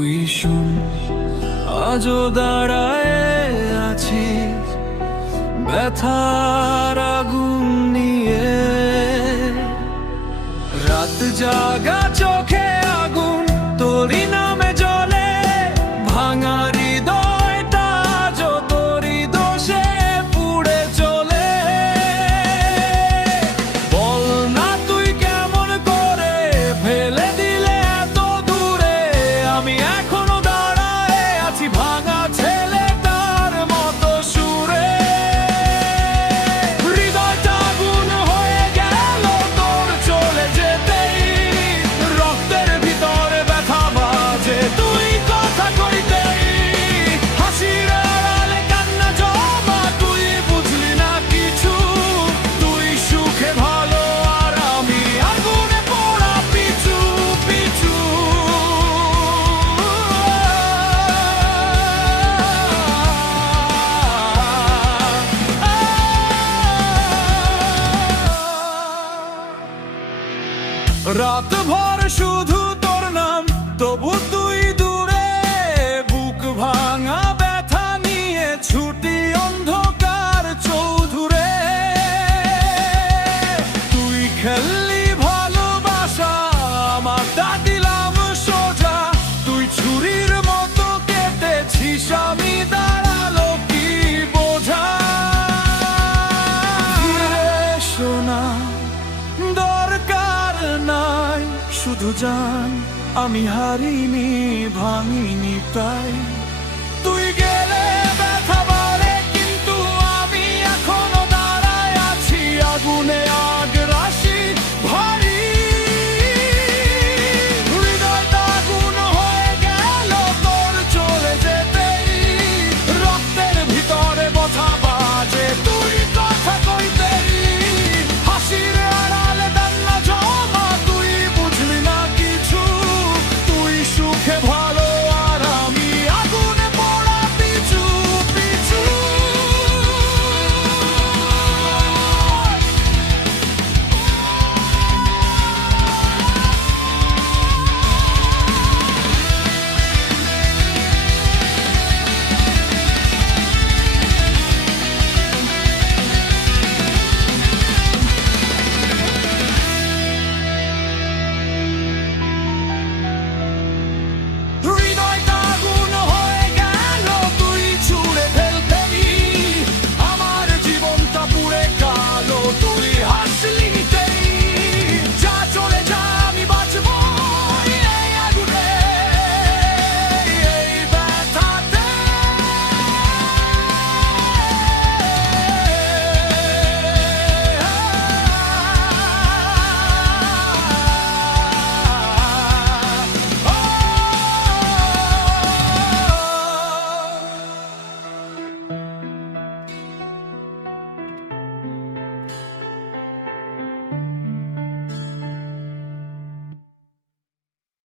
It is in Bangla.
ভীষণ। আজও দাঁড়ায় আছি। ব্যথার আগুন নিয়ে। রাত জাগা চোখে রাত ভর শুধু তোর নাম, তবু তুই দূরে বুক ভাঙা ব্যথা নিয়ে ছুটি অন্ধকার চৌধুরে। তুই খেললি ভালোবাসা আমারটা দিলাম সোজা। তুই ছুরির মতো কেটেছিস, আমি দাঁড়াল কি বোঝা? শোনা দরকার নাই শুধু জান আমি হারিনি ভাঙিনি তাই